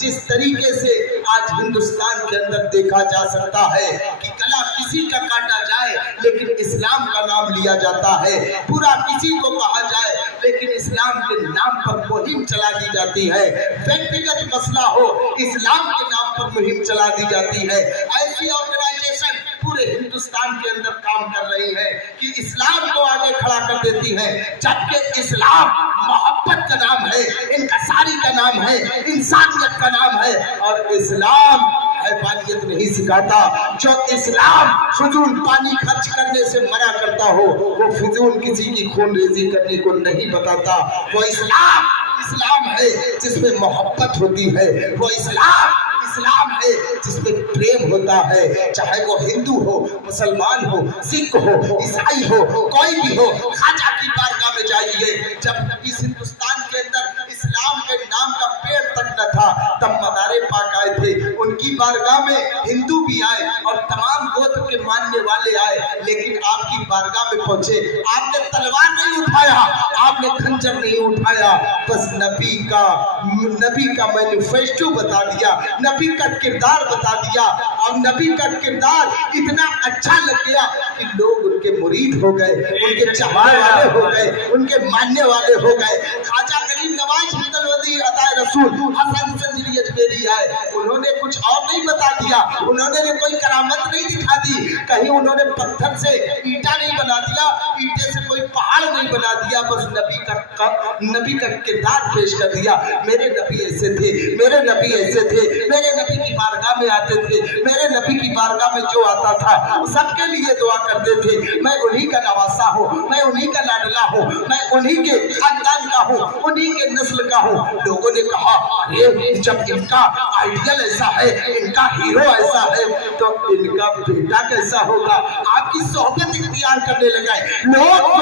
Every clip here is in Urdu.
جس طریقے سے آج ہندوستان کے اندر دیکھا جا سکتا ہے کہ گلا کسی کا کاٹا جائے لیکن اسلام کا نام لیا جاتا ہے، برا کسی کو کہا جائے لیکن اسلام کے نام پر مہم چلا دی جاتی ہے، ویکتیگت مسئلہ ہو اسلام کے نام پر مہم چلا دی جاتی ہے۔ ایسی آرگنائزیشن پورے ہندوستان کے اندر کام کر رہی ہے کہ اسلام کو آگے کھڑا کر دیتی ہے، جبکہ اسلام محبت کا نام ہے، انکساری کا نام ہے، انسانیت کا نام ہے، اور اسلام حیوانیت نہیں سکھاتا۔ جو اسلام فضول پانی خرچ کرنے سے منع کرتا ہو وہ فضول کسی کی خون ریزی کرنے کو نہیں بتاتا۔ وہ اسلام ہے جس میں محبت ہوتی ہے، وہ اسلام ہے جس میں پریم ہوتا ہے، چاہے وہ ہندو ہو، مسلمان ہو، سکھ ہو، عیسائی ہو، کوئی بھی ہو۔ خواجہ کی بارگاہ میں جائیے، جب اس ہندوستان کے اندر اسلام کے نام کا پیڑ تک نہ تھا تب مدار پاک آئے تھے، ان کی بارگاہ میں ہندو بھی آئے اور تمام گوتر کے ماننے والے آئے، لیکن آپ کی بارگاہ میں پہنچے آپ نے تلوار نہیں اٹھایا، آپ نے خنجر نہیں اٹھایا، بس نبی کا مینیفیسٹو بتا دیا، نبی کا کردار بتا دیا، اور نبی کا کردار اتنا اچھا لگ گیا کہ لوگ ان کے مرید ہو گئے، ان کے چاہنے والے ہو گئے، ان کے ماننے والے ہو گئے۔ خواجہ غریب نواز حمد الودیع عطائے رسول حسن سنجری اجمیری آئے، انہوں نے کچھ اور نہیں بتا دیا، انہوں نے کوئی کرامت نہیں دکھا دی، کہیں انہوں نے پتھر سے اینٹا نہیں بنا دیا، اینٹے سے کوئی پہاڑ نہیں بنا دیا، بس نبی کا کردار پیش کر دیا۔ میرے نبی ایسے تھے، میرے نبی ایسے تھے، میرے نبی کی بارگاہ میں آتے تھے، میرے نبی کی بارگاہ میں جو آتا تھا سب کے لیے دعا کرتے تھے، میں انہی کا نواسا ہوں، میں انہی کا لاڈلا ہوں، میں انہی کے خاندان کا ہوں، انہی کے نسل کا ہوں۔ لوگوں نے کہا ارے جب ان کا آئیڈیل ایسا ہے، ان کا ہیرو ایسا ہے تو ان کا بیٹا کیسا ہوگا؟ آپ کی صحبت اختیار کرنے لگے لوگ،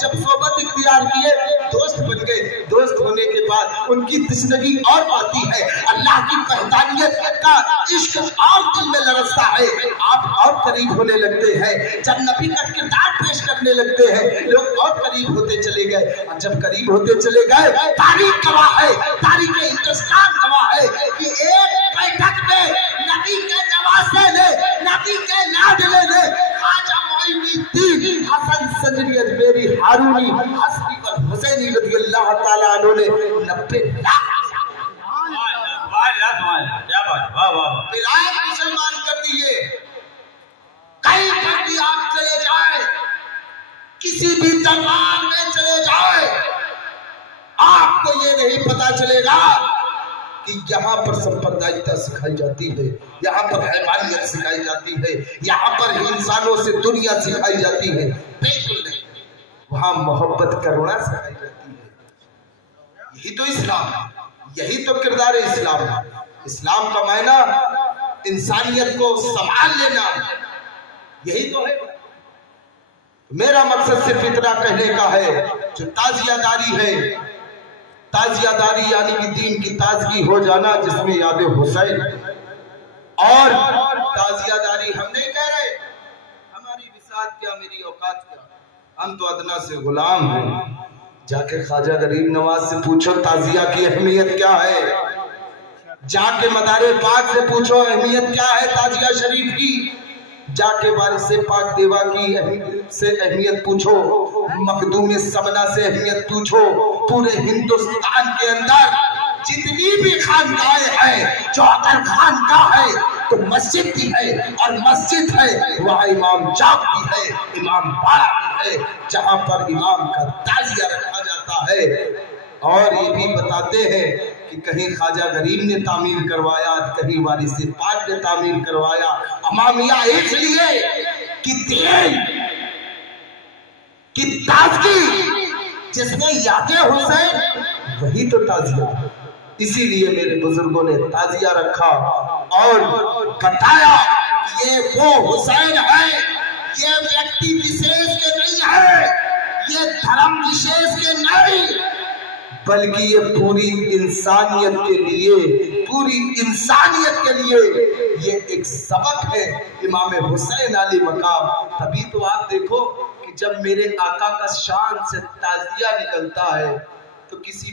جب صحبت اختیار کیے دوست بن گئے، دوست ہونے کے بعد ان کی تشنگی اور بڑھتی ہے، اللہ کی وحدانیت کا عشق اور دل میں لرزتا ہے، آپ اور قریب ہونے لگتے ہیں، جب نبی کا کردار پیش کرنے لگتے ہیں لوگ اور قریب ہوتے چلے گئے، اور جب قریب ہوتے چلے گئے تاریخ گواہ ہے، تاریخ ہندوستان گواہ ہے کہ ایک بیٹھک میں نبی کے نواسے نے، نبی کے لاڈلے نے، خواجہ معین الدین حسن سنجری اجمیری ہارونی حسنی اور حسینی رضی اللہ تعالیٰ عنہ نے 90 لاکھ بلاد مسلمان کر دیے۔ کہیں پر بھی آپ چلے جائیں، کسی بھی دربار میں چلے جائیں، آپ کو یہ نہیں پتا چلے گا کہ یہاں پر سمپردائیتا سکھائی جاتی ہے، یہاں پر حیوانیت سکھائی جاتی ہے، یہاں پر انسانوں سے دنیا سکھائی جاتی ہے، بالکل نہیں، وہاں محبت کرونا سکھائی جاتی ہے۔ یہی تو اسلام ہے، یہی تو کردار اسلام ہے۔ اسلام کا معنی انسانیت کو سنبھال لینا، یہی تو ہے۔ میرا مقصد صرف اتنا کہنے کا ہے، جو تازیہ داری ہے، تازیہ داری یعنی کہ دین کی تازگی ہو جانا جس میں یاد حسین، اور تازیہ داری ہم نہیں کہہ رہے ہماری وسعت کیا، میری اوقات کیا، ہم تو ادنا سے غلام ہیں۔ جا کے خواجہ غریب نواز سے پوچھو تازیہ کی اہمیت کیا ہے، جا کے مدار پاک سے پوچھو اہمیت کیا ہے تازیہ شریف کی، جا کے وارث پاک دیوا کی سے اہمیت پوچھو، مخدوم سمنا سے اہمیت پوچھو۔ پورے ہندوستان کے اندر جتنی بھی خانقاہیں ہیں، جو اگر خانقاہ ہے تو مسجد بھی ہے، اور مسجد ہے وہاں امام جاگ بھی ہے، امام باڑہ بھی ہے، جہاں پر امام کا تعزیہ رکھا جاتا ہے۔ اور یہ بھی بتاتے ہیں کہ کہیں خواجہ غریب نے تعمیر کروایا، کہیں وارث پاک نے تعمیر کروایا۔ امامیہ اس لیے کہ دین کی تازگی جس میں یاد حسین وہی تو تازیہ، اسی لیے میرے بزرگوں نے تازیہ رکھا اور بتایا کہ یہ وہ حسین ہے، یہ ویکتی وشیش کے نہیں ہے، یہ دھرم وشیش کے نہیں، بلکہ یہ پوری انسانیت کے لیے، پوری انسانیت کے لیے یہ ایک سبق ہے۔ امام حسین علی مقام، تبھی تو آپ دیکھو کہ جب میرے آقا کا شان سے تعزیہ نکلتا ہے تو کسی